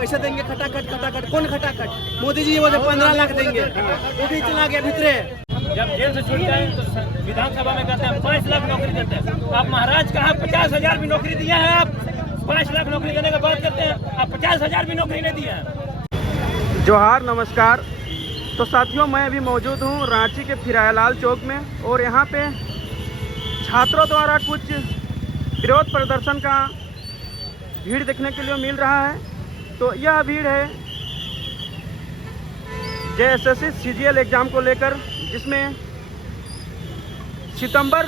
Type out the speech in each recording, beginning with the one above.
पैसे देंगे खटाखट खटाखट। कौन खटाखट? मोदी जी वो 15 लाख देंगे, वो भी चला गया भीतरे। जब जेल से छूट जाए तो विधानसभा में कहते हैं 5 लाख नौकरी देते हैं। आप महाराज कहाँ 50,000 भी नौकरी दिया है? आप 5 लाख नौकरी देने की बात करते हैं, आप 50,000 भी नौकरी नहीं दिया है। जोहार, नमस्कार। तो साथियों, मैं अभी मौजूद हूँ रांची के फिरायालाल चौक में, और यहाँ पे छात्रों द्वारा कुछ विरोध प्रदर्शन का भीड़ देखने के लिए मिल रहा है। तो यह भीड़ है JSSC CGL एग्ज़ाम को लेकर, जिसमें सितंबर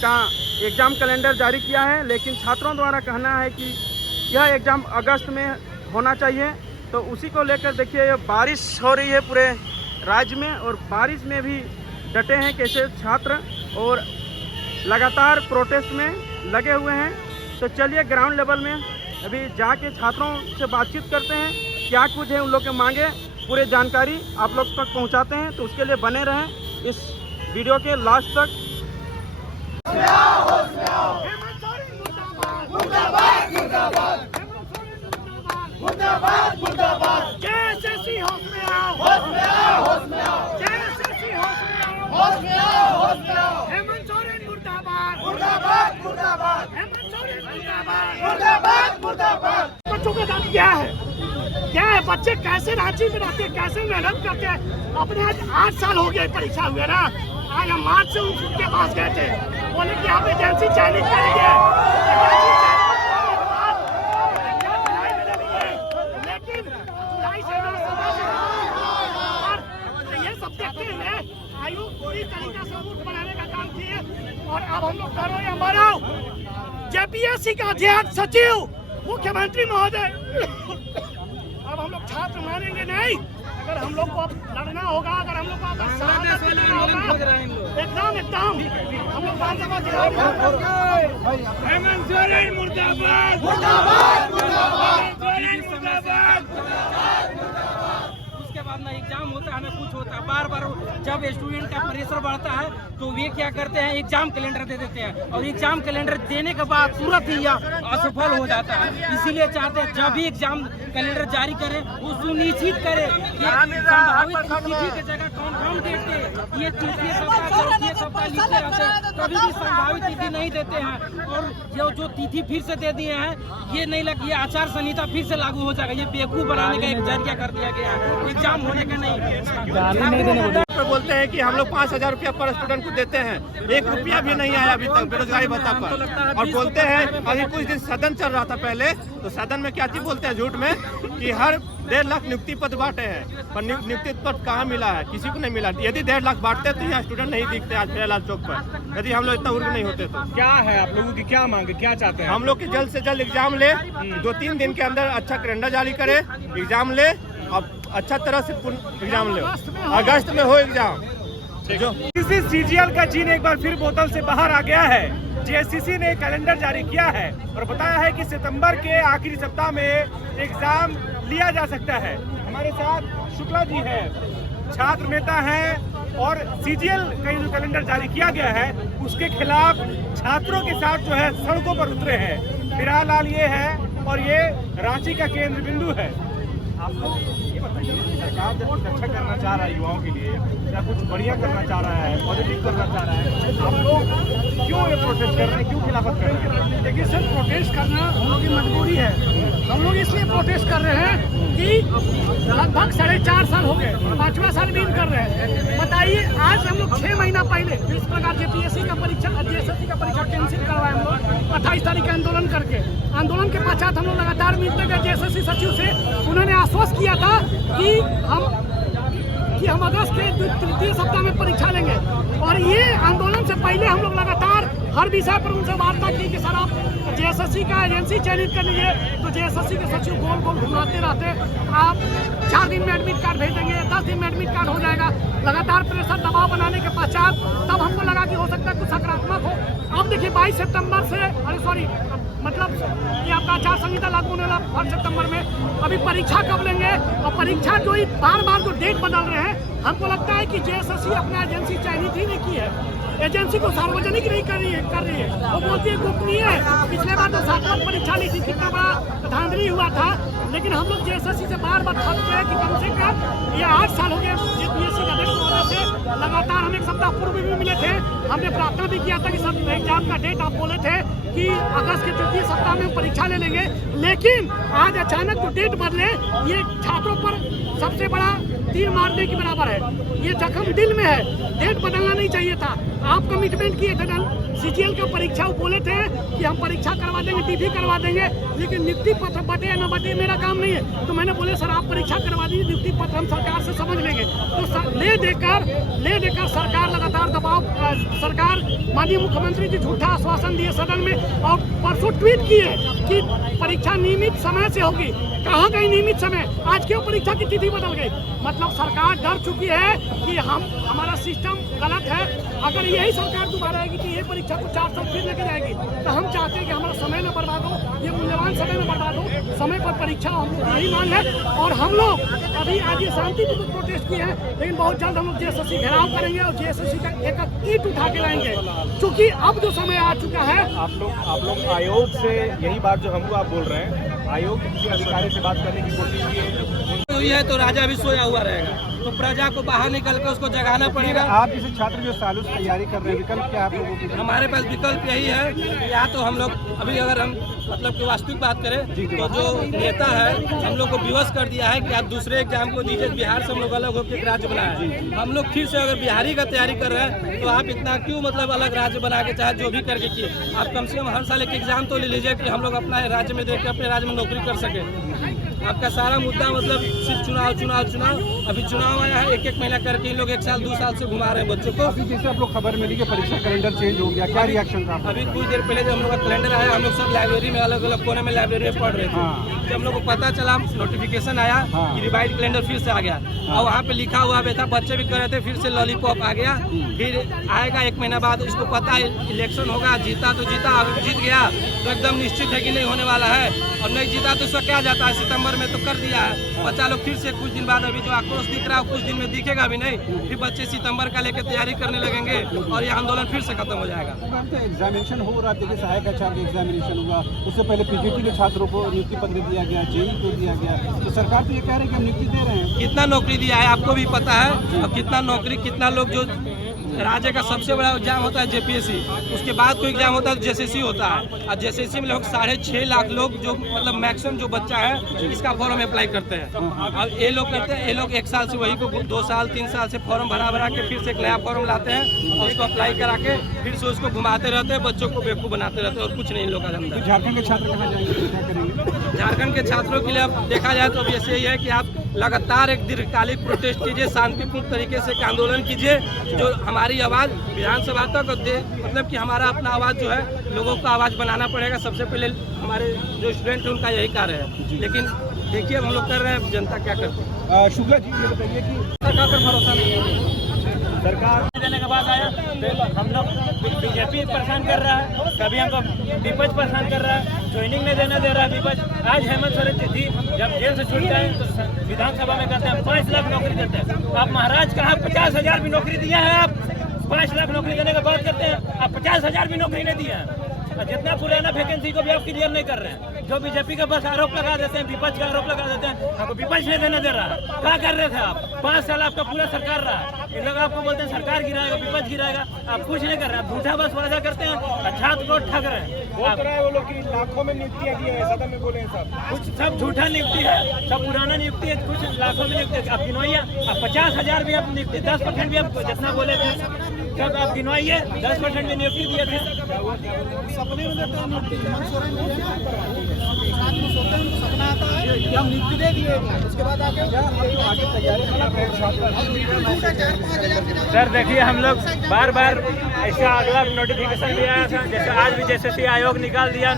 का एग्ज़ाम कैलेंडर जारी किया है, लेकिन छात्रों द्वारा कहना है कि यह एग्ज़ाम अगस्त में होना चाहिए। तो उसी को लेकर देखिए, ये बारिश हो रही है पूरे राज्य में, और बारिश में भी डटे हैं कैसे छात्र, और लगातार प्रोटेस्ट में लगे हुए हैं। तो चलिए ग्राउंड लेवल में अभी जाके छात्रों से बातचीत करते हैं, क्या कुछ है उन लोग के मांगे, पूरे जानकारी आप लोग तक पहुंचाते हैं। तो उसके लिए बने रहें इस वीडियो के लास्ट तक। बच्चों का दाम क्या है? बच्चे कैसे रांची में रहते हैं, कैसे मेहनत करते हैं? अपने आज 8 साल हो गए परीक्षा हुए ना। आज हम मार्च से उनके पास गए थे, बोले कि आप एजेंसी चयनित करेंगे, लेकिन जुलाई से ये सब देखते हैं आयोग पूरी तरीके से मूर्ख बनाने का काम किए। और अब हम लोग करो या मरो, JPSC का अध्यक्ष सचिव मुख्यमंत्री महोदय, अब हम लोग छात्र मानेंगे नहीं। अगर हम लोग को अब लड़ना होगा, अगर हम लोग को एकदम हम लोग हेमंत सोरेन मुर्दाबाद। उसके बाद ना एग्जाम होता है, हमें कुछ होता है, बार बार जब स्टूडेंट का प्रेशर बढ़ता है तो वे क्या करते हैं, एग्जाम कैलेंडर दे देते हैं, और एग्जाम कैलेंडर देने के बाद तुरंत ही यह असफल हो जाता है। इसीलिए चाहते हैं जब भी एग्जाम कैलेंडर जारी करें वो सुनिश्चित करें कि संभावित तिथि की जगह कौन डेट दे। ये तीसरे सप्ताह चौथे सप्ताह लिखते रहते हैं, कभी भी संभावित तिथि नहीं देते हैं। और जो तिथि फिर से दे दिए हैं, ये नहीं लग, ये आचार संहिता फिर से लागू हो जाएगा। ये बेवकूफ बनाने का एक जरिया कर दिया गया है, एग्जाम होने का नहीं। बोलते हैं कि हम लोग 5,000 रुपया पर स्टूडेंट को देते हैं, 1 रुपया भी नहीं आया अभी तक बेरोजगारी भत्ता पर। और बोलते हैं अभी कुछ दिन सदन चल रहा था पहले, तो सदन में क्या चीज बोलते हैं झूठ में कि हर 1.5 लाख नियुक्ति पद बांटे हैं, पर नियुक्ति पद कहाँ मिला है? किसी को नहीं मिला। यदि 1.5 लाख बांटते तो यहाँ स्टूडेंट नहीं दिखते आज फिरायालाल चौक पर, यदि हम लोग इतना उर्ग नहीं होते तो। क्या है आप लोगों की क्या मांग, क्या चाहते हैं? हम लोग की जल्द से जल्द एग्जाम ले, 2-3 दिन के अंदर अच्छा कैलेंडर जारी करे, एग्जाम ले, अब अच्छा तरह से एग्जाम ले, अगस्त में हो एग्जाम। जो CGL का जीन एक बार फिर बोतल से बाहर आ गया है। JSSC ने कैलेंडर जारी किया है और बताया है कि सितंबर के आखिरी सप्ताह में एग्जाम लिया जा सकता है। हमारे साथ शुक्ला जी हैं, छात्र नेता हैं, और CGL का जो कैलेंडर जारी किया गया है उसके खिलाफ छात्रों के साथ जो है सड़कों पर उतरे हैं। फिरायालाल ये है और ये रांची का केंद्र बिंदु है। आप लोग ये बताइए, सरकार जब कुछ अच्छा करना चाह रहा है युवाओं के लिए, या कुछ बढ़िया करना चाह रहा है, पॉजिटिव करना चाह रहा है, आप लोग क्यों ये प्रोटेस्ट कर रहे हैं, क्यों खिलाफत कर रहे हैं? देखिए सर, प्रोटेस्ट करना हम लोग की मजबूरी है। हम लोग इसलिए प्रोटेस्ट कर रहे हैं कि लगभग 4.5 साल हो गए, 5वां साल भी कर रहे हैं। बताइए, आज हम लोग 6 महीना पहले जिस प्रकार JPSC का परीक्षा, JSSC का परीक्षा कैंसिल करवाए हम लोग 28 तारीख का आंदोलन करके। आंदोलन के पश्चात हम लोग लगातार मिलते गए JSSC सचिव से, उन्होंने आश्वस्त किया था कि हम अगस्त के 3 सप्ताह में परीक्षा लेंगे। और ये आंदोलन से पहले हम लोग लगातार हर विषय पर उनसे वार्ता की कि सर आप JSSC का एजेंसी चयनित कर लीजिए। तो JSSC के सचिव गोल गोल घुमाते रहते, आप 4 दिन में एडमिट कार्ड भेजेंगे, 10 दिन में एडमिट कार्ड हो जाएगा। लगातार प्रेशर दबाव बनाने के पश्चात तब हमको लगा कि हो सकता है कुछ सकारात्मक हो। अब देखिए 22 सितंबर से मतलब ये आपका आचार संहिता लागू होने वाला 1 सितंबर में। अभी परीक्षा कब लेंगे, और परीक्षा जो बार बार जो डेट बदल रहे हैं, हमको लगता है कि जेएसएससी अपना एजेंसी चयनित ही नहीं की है, एजेंसी को सार्वजनिक नहीं कर रही है। वो बोलती है गोपनीय है। पिछले बार तो छात्रों परीक्षा ली थी, कितना बड़ा धांधली हुआ था, लेकिन हम लोग जेएसएससी से बार बार थक गए कि कम से कम ये 8 साल हो गए जेपीएससी का अध्यक्ष महोदय से लगातार हम 1 सप्ताह पूर्व भी मिले थे। हमने प्रार्थना भी किया था कि सब एग्जाम का डेट आप बोले थे कि अगस्त के तृतीय सप्ताह में हम परीक्षा ले लेंगे, लेकिन आज अचानक जो डेट बदले ये छात्रों पर सबसे बड़ा तीर मारने के बराबर है। ये जख्म दिल में है, डेट बदलना नहीं चाहिए था। आप कमिटमेंट किए थे सीजीएल का परीक्षा बोले थे कि हम परीक्षा करवा देंगे, टीवी करवा देंगे, लेकिन नियुक्ति पत्र बटे या न बटे मेरा काम नहीं है। तो मैंने बोले सर आप परीक्षा करवा दीजिए, नियुक्ति पत्र हम सरकार से समझ लेंगे। तो ले देकर सरकार लगातार दबाव, सरकार माननीय मुख्यमंत्री जी झूठा आश्वासन दिए सदन में और परसों ट्वीट किए कि परीक्षा नियमित समय से होगी। कहाँ गई नियमित समय? आज क्यों परीक्षा की तिथि बदल गई? मतलब सरकार डर चुकी है कि हमारा सिस्टम गलत है। अगर यही सरकार दोबारा आएगी कि ये परीक्षा को 4 साल फिर लेके जाएगी, तो हम चाहते हैं कि हमारा समय न बर्बाद हो, ये मूल्यवान समय न बर्बाद हो, समय पर परीक्षा हम लोग यही मांग है। और हम लोग अभी आज ये शांतिपूर्वक प्रोटेस्ट किए हैं, लेकिन बहुत जल्द हम लोग जेएसएससी घेराव करेंगे और जेएसएससी का एक ईंट उठा के लाएंगे, क्योंकि अब जो समय आ चुका है। आप लोग आयोग से यही बात जो हमको आप बोल रहे हैं, आयोग के किसी अधिकारी से बात करने की कोशिश की हुई है तो राजा भी सोया हुआ रहेगा, तो प्रजा को बाहर निकल के उसको जगाना पड़ेगा। आप जैसे छात्र जो सालों से तैयारी कर रहे हैं, विकल्प क्या आप लोगों की? हमारे पास विकल्प यही है, या तो हम लोग अभी अगर हम मतलब कि वास्तविक बात करें तो जो नेता है हम लोग को विवश कर दिया है कि आप दूसरे एग्जाम को दीजिए। बिहार से हम लोग अलग होकर एक राज्य बनाया है। हम लोग फिर से अगर बिहारी का तैयारी कर रहे हैं तो आप इतना क्यों मतलब अलग राज्य बना के चाहे जो भी करके किए, आप कम से कम हर साल एक एग्जाम तो ले लीजिए कि हम लोग अपना राज्य में देख के अपने राज्य में नौकरी कर सके। आपका सारा मुद्दा मतलब सिर्फ चुनाव। अभी चुनाव आया है, एक महीना करके इन लोग 1 साल 2 साल से घुमा रहे हैं बच्चों को। अभी जैसे आप लोग खबर मिली कि परीक्षा कैलेंडर चेंज हो गया, क्या रिएक्शन था? अभी कुछ देर पहले जब हम लोग का कैलेंडर आया, हम लोग सब लाइब्रेरी में अलग अलग कोने में लाइब्रेरी में पढ़ रहे थे। जब हम लोग को पता चला, नोटिफिकेशन आया कि रिवाइज कैलेंडर फिर से आ गया और वहाँ पे लिखा हुआ भी था, बच्चे भी कर रहे थे, फिर से लॉलीपॉप आ गया, फिर आएगा 1 महीना बाद। इसको पता है इलेक्शन होगा, जीता तो जीता, अगर जीत गया तो एकदम निश्चित है कि नहीं होने वाला है, और नहीं जीता तो इसका क्या जाता है, सितंबर में तो कर दिया है। बच्चा लोग फिर से कुछ दिन बाद, अभी जो आक्रोश दिख रहा है कुछ दिन में दिखेगा भी नहीं, फिर बच्चे सितंबर का लेकर तैयारी करने लगेंगे और ये आंदोलन फिर से खत्म हो जाएगा। एग्जामिनेशन हो रहा है, सहायक आचार्य एग्जामिनेशन हुआ, उससे पहले पीजीटी के छात्रों को नियुक्ति पत्र दिया गया, जेई को दिया गया, तो सरकार तो ये कह रही है कि हम नियुक्ति दे रहे हैं। कितना नौकरी दिया है आपको भी पता है, और कितना नौकरी, कितना लोग जो राज्य का सबसे बड़ा एग्जाम होता है जेपीएससी, उसके बाद कोई एग्जाम होता है तो जेएसएससी होता है, और जेएसएससी में लगभग 6.5 लाख लोग जो मतलब मैक्सिमम जो बच्चा है इसका फॉर्म अप्लाई करते हैं। और ये लोग करते हैं, ये लोग 1 साल से वही को 2 साल 3 साल से फॉर्म भरा के फिर से एक नया फॉर्म लाते हैं और उसको अप्लाई करा के फिर से उसको घुमाते रहते हैं, बच्चों को बेवकूफ़ बनाते रहते हैं, और कुछ नहीं इन लोग का धंधा। झारखंड के छात्र कहाँ जाएंगे, क्या करेंगे? झारखंड के छात्रों के लिए अब देखा जाए तो ऐसे यही है कि आप लगातार एक दीर्घकालिक प्रोटेस्ट कीजिए, शांतिपूर्ण तरीके से आंदोलन कीजिए, जो हमारी आवाज़ विधानसभा तक मतलब कि हमारा अपना आवाज़ जो है लोगों का आवाज़ बनाना पड़ेगा। सबसे पहले हमारे जो स्टूडेंट हैं उनका यही कार्य है, लेकिन देखिए हम लोग कर रहे हैं, जनता क्या करती है। शुक्ला जी ये बताइए कि सरकार पर भरोसा नहीं है। सरकार देने के बाद आया तो हम लोग बीजेपी परेशान कर रहा है, कभी हमको विपक्ष परेशान कर रहा है, ज्वाइनिंग नहीं देने दे रहा है विपक्ष। आज हेमंत सोरेन जी जब जेल से छूटते हैं तो विधानसभा में कहते हैं 5 लाख नौकरी देते हैं। आप महाराज कहाँ 50,000 भी नौकरी दिया है, आप 5 लाख नौकरी देने की बात करते हैं, आप 50,000 भी नौकरी नहीं दिया है। जितना पुराना वैकेंसी को भी आप क्लियर नहीं कर रहे हैं, जो बीजेपी का बस आरोप लगा देते हैं, विपक्ष का आरोप लगा देते हैं, आपको विपक्ष नहीं देने दे रहा है। क्या कर रहे थे आप? 5 साल आपका पूरा सरकार रहा, इन लोग आपको बोलते हैं सरकार गिराएगा, विपक्ष गिराएगा, आप कुछ नहीं कर रहे हैं, झूठा बस वादा करते हैं, छात्र को ठग रहे हैं। वो लोग की लाखों में नियुक्तियां दी है, सदन में बोले हैं सब, कुछ सब झूठा नियुक्ति है, सब पुराना नियुक्ति है, कुछ लाखों में नियुक्ति है। आप गिनवाइए, आप 50,000 भी आप नियुक्ति, 10% भी आप जितना बोले थे सब आप गिनवाइए, 10% भी नियुक्ति दिए थे। सपने में देते हैं नियुक्ति, हेमंत सोरेन जी रात में सोते हैं, उनको सपना आता है कि हम नियुक्ति दे दिए, उसके बाद आगे तैयारी। सर देखिए हम लोग बार बार ऐसा अगला नोटिफिकेशन भी आया था, जैसे आज भी जेएसएससी आयोग निकाल दिया,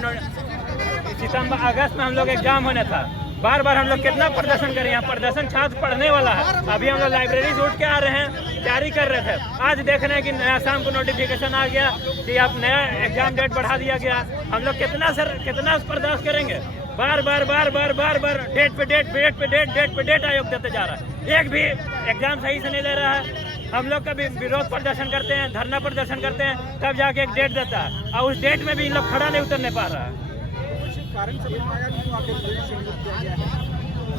सितंबर अगस्त में हम लोग एग्जाम होना था। बार बार हम लोग कितना प्रदर्शन करें, यहाँ प्रदर्शन छात्र पढ़ने वाला है। अभी हम लोग लाइब्रेरी से उठ के आ रहे हैं, तैयारी कर रहे थे, आज देख रहे हैं कि नया शाम को नोटिफिकेशन आ गया कि आप नया एग्जाम डेट बढ़ा दिया गया। हम लोग कितना बर्दाश्त करेंगे? बार बार डेट पे डेट आयोग देते जा रहा है। एग्जाम सही से नहीं ले रहा है। हम लोग कभी विरोध प्रदर्शन करते हैं, धरना प्रदर्शन करते हैं, तब जाके एक डेट देता है और उस डेट में भी इन लोग खड़ा नहीं उतरने पा रहा है।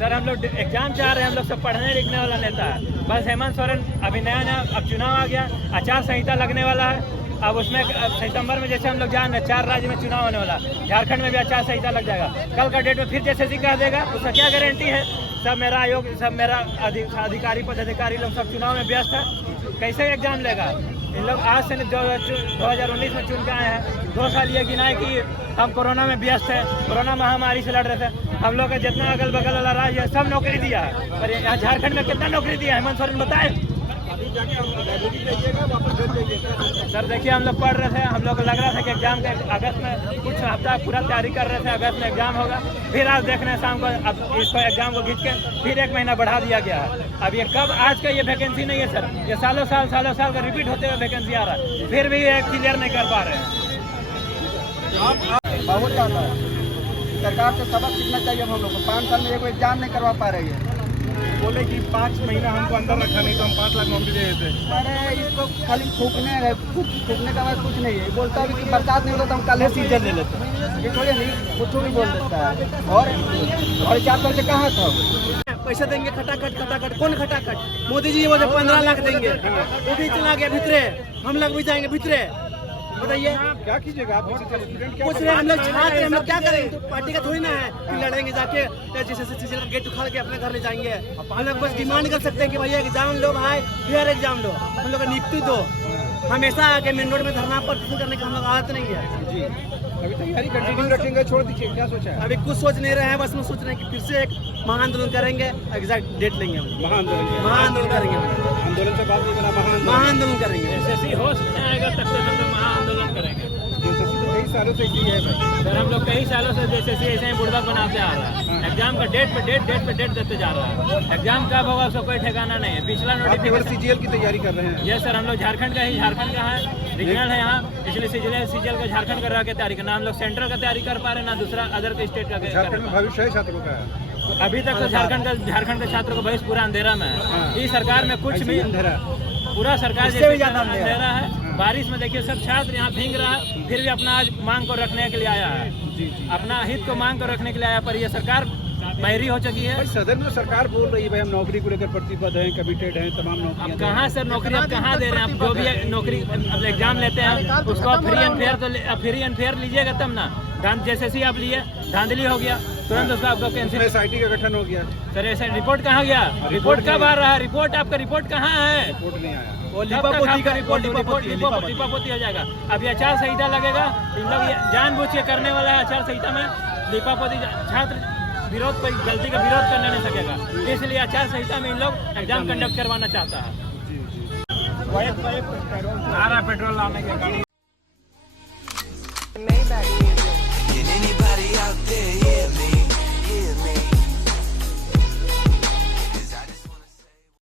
सर हम लोग एग्जाम चाह रहे हैं, हम लोग सब पढ़ने लिखने वाला नेता है। बस हेमंत सोरेन अभी नया अब चुनाव आ गया, आचार संहिता लगने वाला है। अब उसमें सितंबर में जैसे हम लोग जान रहे 4 राज्य में चुनाव होने वाला, झारखंड में भी आचार संहिता लग जाएगा। कल का डेट में फिर जैसे कह देगा, उसका क्या गारंटी है? सब मेरा आयोग, सब मेरा अधिकारी पदाधिकारी लोग सब चुनाव में व्यस्त है, कैसे एग्जाम लेगा? इन लोग आज से 2019 में चुन के आए हैं, 2 साल ये गिनाए कि हम कोरोना में व्यस्त है, कोरोना महामारी से लड़ रहे थे। हम लोग का जितना अगल बगल वाला राज्य है सब नौकरी दिया है, पर यहाँ झारखंड में कितना नौकरी दिया है हेमंत सोरेन बताए? सर देखिए हम लोग पढ़ रहे थे, हम लोग को लग रहा था कि एग्जाम के अगस्त में कुछ हफ्ता पूरा तैयारी कर रहे थे, अगस्त में एग्जाम होगा। फिर आज देख रहे हैं शाम को अब इसको एग्जाम को खींच के फिर 1 महीना बढ़ा दिया गया है। अब ये कब आज का ये वैकेंसी नहीं है सर, ये सालों साल का रिपीट होते हुए वैकेंसी आ रहा है, फिर भी ये क्लियर नहीं कर पा रहे हैं। बहुत ज़्यादा सरकार से सबक सीखना चाहिए हम लोग को। 5 साल में एक एग्जाम नहीं करवा पा रही है। बोले कि 5 महीना हमको अंदर रखा, नहीं तो हम 5 लाख नौकरी दे देते। अरे इसको खाली फूकने का बाद कुछ नहीं है। बोलता है कि बरसात नहीं होता तो हम कल ही सीजन ले लेते हैं, ये थोड़ी नहीं कुछ भी बोल देता है। और 4 साल से कहाँ था? पैसे देंगे खटाखट, कौन खटाखट? मोदी जी वो 15 लाख देंगे, वो भी चला गया भितरे, हम लोग भी जाएंगे भितरे। बताइए क्या कीजिएगा आप? कुछ नहीं, हम लोग छात्र हैं, हम लोग क्या करेंगे? तो पार्टी का थोड़ी ना है कि लड़ेंगे जाके जैसे का गेट उखाड़ के अपने घर ले जाएंगे। हम लोग बस डिमांड कर सकते हैं कि भैया एग्जाम लो भाई, फिर एग्जाम लो, हम लोग का नियुक्ति दो। हमेशा आके मेन रोड में धरना प्रदर्शन करने की हम लोग आदत नहीं है जी। अभी तैयारी कंटिन्यू रखेंगे, छोड़ दीजिए, क्या सोचा है? अभी कुछ सोच नहीं रहे हैं, बस हम सोच रहे हैं कि फिर से एक महाआंदोलन करेंगे, एग्जैक्ट डेट लेंगे हम, महाआंदोलन करेंगे, आंदोलन से बात नहीं करना, महाआंदोलन करेंगे। एसएससी हो आएगा तब तक हम लोग महाआंदोलन करेंगे। कई सालों से यही है भाई। सर हम लोग कई सालों से एसएससी ऐसे ही बुढ़वा बनाते आ रहा है, एग्जाम का डेट पे डेट देते जा रहा है। एग्जाम कब होगा उसका कोई ठिकाना नहीं है। पिछला नोटिफिकेशन सीजीएल की तैयारी कर रहे हैं? ये सर हम लोग झारखंड का है, रीजनल है यहाँ, इसलिए सीजीएल का झारखंड कर रहा है तैयारी करना। हम लोग सेंट्रल का तैयारी कर पा रहे ना दूसरा अदर के स्टेट का। झारखंड में भविष्य है छात्रों का? अभी तक तो झारखंड के छात्रों का भविष्य पूरा अंधेरा में है। इस सरकार में कुछ भी पूरा सरकार जैसे अंधेरा है। बारिश में देखिए सब छात्र यहाँ भीग रहा है, फिर भी अपना आज मांग को रखने के लिए आया है, अपना हित को मांग को रखने के लिए आया, पर ये सरकार बहरी हो चुकी है। सदन में सरकार बोल रही है भाई हम नौकरी को लेकर प्रतिबद्ध हैं, कमिटेड हैं, तमाम नौकरी। अब कहाँ सर नौकरी आप कहाँ दे रहे हैं? आप जो भी नौकरी अब एग्जाम लेते हैं उसको आप फ्री एंड फेयर लीजिएगा तब ना। जैसे आप लिए धांधली हो गया, तुरंत उसका आपका कैंसिल। एसआईटी का गठन हो गया सर, ऐसा रिपोर्ट कहाँ गया? रिपोर्ट कब आ रहा है? रिपोर्ट आपका रिपोर्ट कहाँ है? रिपोर्ट नहीं आया। वो लिपापोती का रिपोर्ट लिपापोती हो जाएगा। अभी आचार संहिता लगेगा, इन लोग जानबूझ के करने वाला है। आचार संहिता में लिपापोती छात्र विरोध कोई गलती का विरोध करने नहीं सकेगा, इसलिए आचार संहिता में इन लोग एग्जाम कंडक्ट करवाना चाहता है। पेट्रोल लाने के गाड़ी